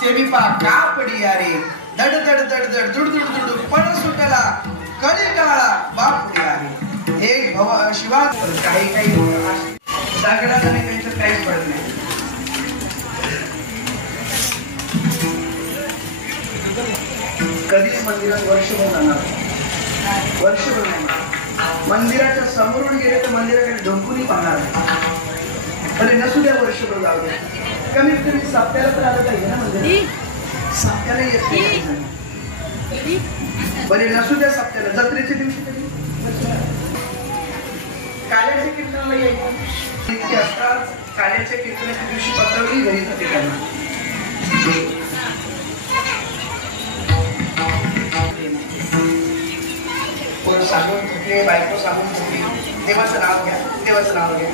सेविपा का पडिया रे दड दड दड दड दुड दुड दुड पण सुटला कळी काळा बापुडिया रे एक भव शिवा काही काही दगडात आणि काहीच काहीच पडत नाही. कधीच मंदिरात वर्षभर जाणार वर्षभर नाही. मंदिराच्या समोरून गेले तर मंदिराकडे ढोंकूनही पाहणार अरे नसू द्या वर्षभर जाऊ द्या. कमीत कमी सप्त्याला तर आलं पाहिजे ना म्हणजे सप्त्याला येत बरे नसू द्या सप्त्याला जत्रेच्या दिवशी तरी काल्याच्या कीर्तनाला यायचं इतके असतात. काल्याच्या कीर्तनाच्या दिवशी पत्रावली घरी जाते त्यांना कोण सांगून कुठे बायको सांगून कुठे देवाचं नाव घ्या देवाचं नाव घ्या.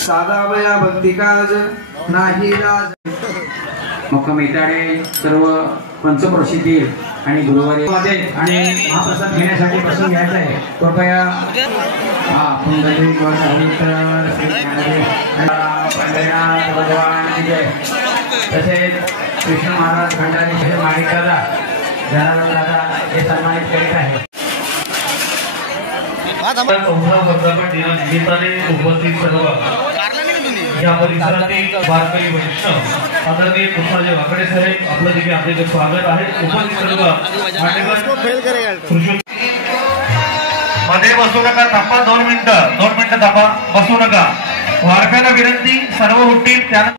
साधावया भक्तिकाज नाही राज मुक्काम इटाडे सर्व पंचप्रसिद्धी आणि गुरुवारी आणि महाप्रसाद घेण्यासाठी बसून घ्यायचा आहे. कृपया भगवान जय. तसेच कृष्ण महाराज भंडारी माणिक दादा जनार्दन दादा हे सन्मानित करीत आहे. उपस्थित सर्व या परिसरातील वारकरी वैष्णव आदरणीय कृष्णाजी वाकडे साहेब आपलं देखील आपले स्वागत आहे. उपस्थित सर्व मध्ये बसू नका थांबा 2 मिनिटं थांबा बसू नका. वारकऱ्यांना विनंती सर्व उठतील त्यानंतर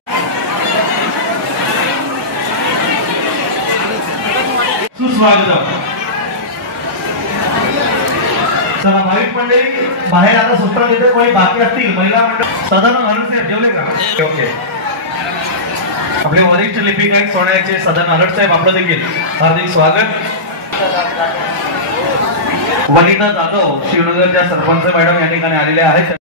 सुस्वागत. चला भाविक मंडळी बाहेर आता सूत्र देते, कोणी बाकी असतील महिला मंडळ सदानंद हलट जेवले का? ओके. आपले वरिष्ठ लिपिक आहेत सोहळ्याचे सदानंद हलट साहेब, आपलं देखील हार्दिक स्वागत. वनिता जाधव शिवनगरच्या सरपंच मॅडम या ठिकाणी आलेल्या आहेत.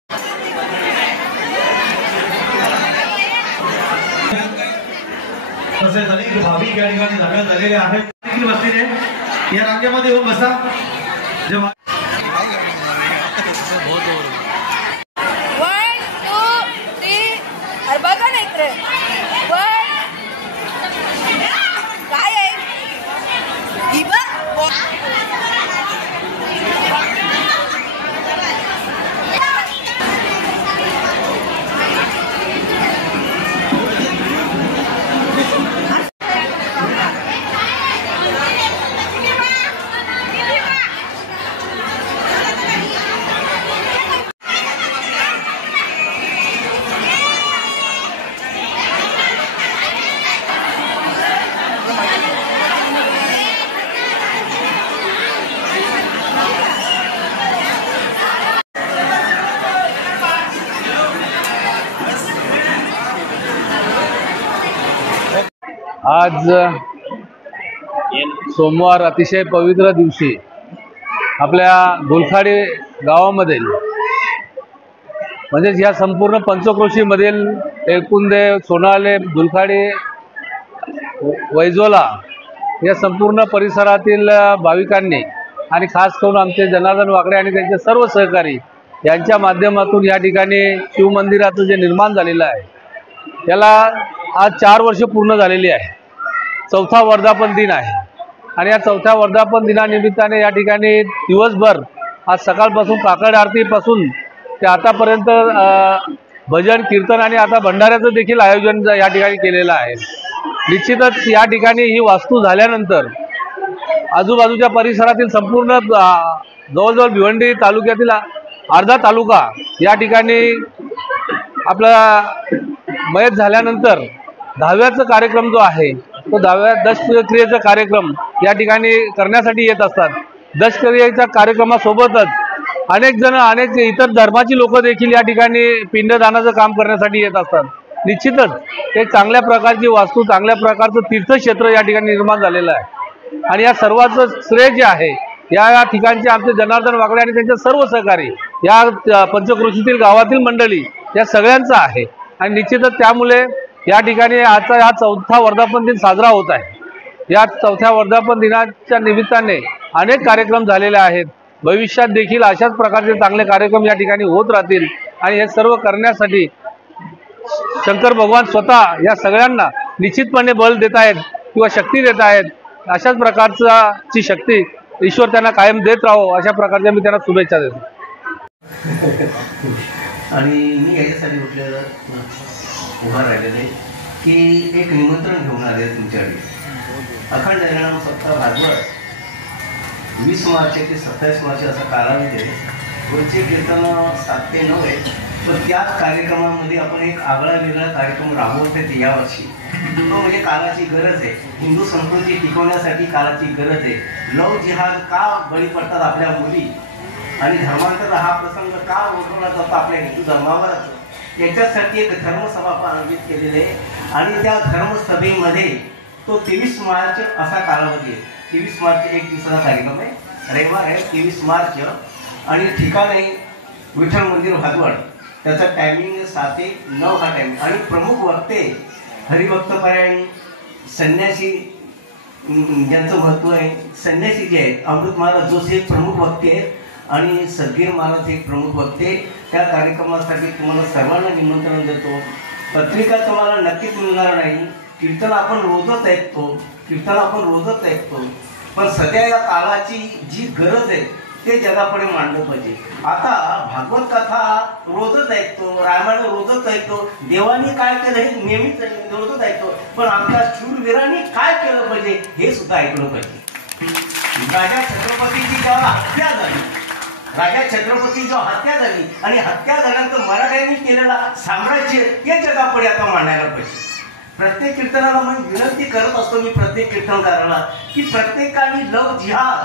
तसेच अनेक भाविक या ठिकाणी दाखल झालेले आहेत. देखील बसलेले या रांगेमध्ये येऊन बसा. जेव्हा आज सोमवार अतिशय पवित्र दिवशी आपल्या दुलखाडी गावामधील म्हणजेच या संपूर्ण पंचक्रोशीमधील एकूणदेव, सोनाले, दुलखाडी, वैजोला या संपूर्ण परिसरातील भाविकांनी आणि खास करून आमचे जनार्दन वाकडे आणि त्यांचे सर्व सहकारी यांच्या माध्यमातून या ठिकाणी शिवमंदिराचं जे निर्माण झालेलं आहे त्याला आज 4 वर्ष पूर्ण झालेली आहे. 4था वर्धापन दिन आहे आणि या 4थ्या वर्धापन दिनानिमित्ताने या ठिकाणी दिवसभर आज सकाळपासून काकड आरतीपासून ते आतापर्यंत भजन कीर्तन आणि आता भंडाऱ्याचं देखील आयोजन या ठिकाणी केलेलं आहे. निश्चितच या ठिकाणी ही वास्तू झाल्यानंतर आजूबाजूच्या परिसरातील संपूर्ण जवळजवळ भिवंडी तालुक्यातील अर्धा तालुका या ठिकाणी आपला मयत झाल्यानंतर 10व्याचा कार्यक्रम जो आहे तो 10व्या दशक्रियेचा कार्यक्रम या ठिकाणी करण्यासाठी येत असतात. दशक्रियेच्या कार्यक्रमासोबतच अनेक इतर धर्माची लोक देखील या ठिकाणी पिंडदानाचं काम करण्यासाठी येत असतात. निश्चितच एक चांगल्या प्रकारची वास्तू, चांगल्या प्रकारचं तीर्थक्षेत्र या ठिकाणी निर्माण झालेलं आहे आणि या सर्वांचं श्रेय जे आहे या ठिकाणचे आमचे जनार्दन वाकडे आणि त्यांचे सर्व सहकारी या पंचक्रोशीतील गावातील मंडळी या सगळ्यांचं आहे आणि निश्चितच त्यामुळे या ठिकाणी आजचा हा 4था वर्धापन दिन साजरा होत आहे. या 4थ्या वर्धापन दिनाच्या निमित्ताने अनेक कार्यक्रम झालेले आहेत. भविष्यात देखील अशाच प्रकारचे चांगले कार्यक्रम या ठिकाणी होत राहतील आणि हे सर्व करण्यासाठी शंकर भगवान स्वतः या सगळ्यांना निश्चितपणे बल देत आहेत किंवा शक्ती देत आहेत. अशाच प्रकारची शक्ती ईश्वर त्यांना कायम देत राहो अशा प्रकारच्या मी त्यांना शुभेच्छा देतो. आणि मी याच्यासाठी उठलेलं उभा राहिलेले की एक निमंत्रण घेऊन आले तुमच्याकडे. अखंड हरिनाम सप्ताह भागवत 20 मार्च ते 27 मार्च असा कालावधी आहे. पुढचे कीर्तन 7 ते 9 आहे. पण त्याच कार्यक्रमामध्ये आपण एक आगळा वेगळा कार्यक्रम राबवतो यावर्षी. तो म्हणजे काळाची गरज आहे. हिंदू संस्कृती टिकवण्यासाठी काळाची गरज आहे. लव जिहाद का बळी पडतात आपल्या मुली आणि धर्मांतर हा प्रसंग का ओढवला जातो आपल्या हिंदू धर्मावरच, याच्यासाठी एक धर्मसभा आयोजित केलेली आहे आणि त्या धर्मसभेमध्ये तो 23 मार्च असा कालावधी आहे. 23 मार्च एक दिवसाचा कार्यक्रम आहे. रविवार आहे 23 मार्च आणि ठिकाण आहे विठ्ठल मंदिर भागवड. त्याचा टायमिंग 7 ते 9 हा टायमिंग आणि प्रमुख वक्ते हरिभक्तपरायण संन्यासी ज्यांचं महत्त्व आहे. संन्यासी जे आहेत अमृत महाराज जोशी एक प्रमुख वक्ते आहेत आणि सदगीर महाराज एक प्रमुख वक्ते. त्या कार्यक्रमासाठी तुम्हाला सर्वांना निमंत्रण देतो. पत्रिका तुम्हाला नक्कीच मिळणार नाही. कीर्तन आपण रोजच ऐकतो पण सध्या या काळाची जी गरज आहे ते जगापुढे मांडलं पाहिजे. आता भागवत कथा रोजच ऐकतो, रामायण रोजच ऐकतो, देवानी काय केलं हे नेहमीच रोजच ऐकतो, पण आमच्या शूरवीरांनी काय केलं पाहिजे हे सुद्धा ऐकलं पाहिजे. राजा छत्रपतीची जेव्हा हत्या झाली आणि हत्या झाल्यानंतर मराठ्यांनी केलेला साम्राज्य हे जगापुढे आता मांडायला पाहिजे. प्रत्येक कीर्तनाला मी विनंती करत असतो, मी प्रत्येक कीर्तनकाराला की प्रत्येकाने लव जिहाद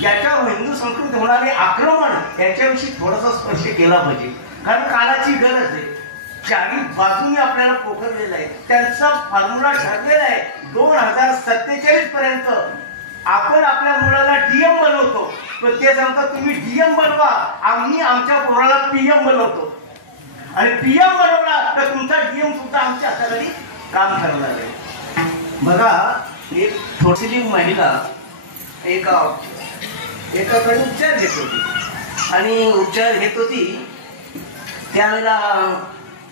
ज्याच्या हिंदू संस्कृतीत होणारे आक्रमण याच्याविषयी थोडासा स्पर्श केला पाहिजे, कारण काळाची गरज आहे. चारी बाजूनी आपल्याला पोखरलेलं आहे, त्यांचा फॉर्म्युला ठरलेला आहे. 2047 पर्यंत आपण आपल्या मुलाला डीएम बनवतो, पण ते सांगतात तुम्ही डीएम बनवा, आम्ही आमच्या पोराला पीएम बनवतो. आणि पीएम बनवला तर तुमचा डीएम सुद्धा आमच्या हाताखाली काम करणार आहे. बघा, एक थोडीशी महिला एकाकडे उपचार घेत होती आणि उपचार घेत होती त्यावेळेला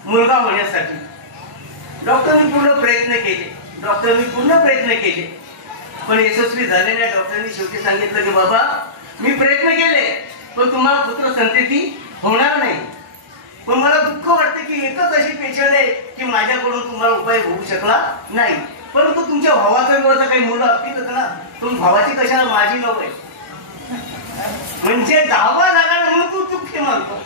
मुलगा होण्यासाठी डॉक्टरांनी पूर्ण प्रयत्न केले पण यशस्वी झाले नाही. डॉक्टरांनी शेवटी सांगितलं की बाबा मी प्रयत्न केले पण तुम्हाला पुत्र संतती होणार नाही. पण मला दुःख वाटते की एकच अशी पेशंट आहे की माझ्याकडून तुम्हाला उपाय होऊ शकला नाही. परंतु तुमच्या भावाचा काही मुलं असतीलच ना, तुम्ही भावाची कशाला माझी नव्हे, म्हणजे 10 झाला म्हणून तू चुकी मानतो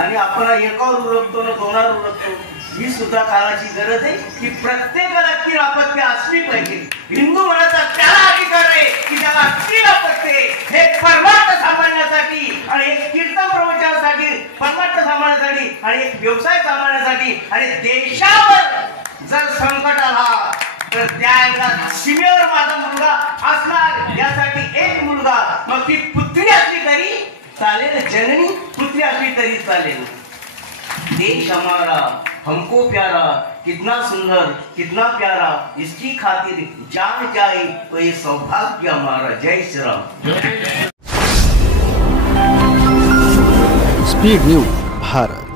आणि आपण एकावर उरकतो ना 2वर उरकतो. ही सुद्धा काळाची गरज आहे की प्रत्येकाला ती आपत्ती असली पाहिजे. हिंदू मनाचा त्याला अधिकार आहे की त्याला ती आपत्ती हे परमार्थ सांभाळण्यासाठी आणि एक कीर्तन प्रवचनासाठी, परमार्थ सांभाळण्यासाठी आणि एक व्यवसाय सांभाळण्यासाठी. आणि देशावर जर संकट आला तर त्याला सीमेवर माझा मुलगा असणार यासाठी एक मुलगा, मग ती पुत्री असली तरी चालेल, जननी पुत्री असली तरी चालेल. देश हमारा हमको प्यारा, कितना सुंदर कितना प्यारा, इसकी खातिर जान जाए तो ये सौभाग्य हमारा. जय श्री राम. Speed news Bharat.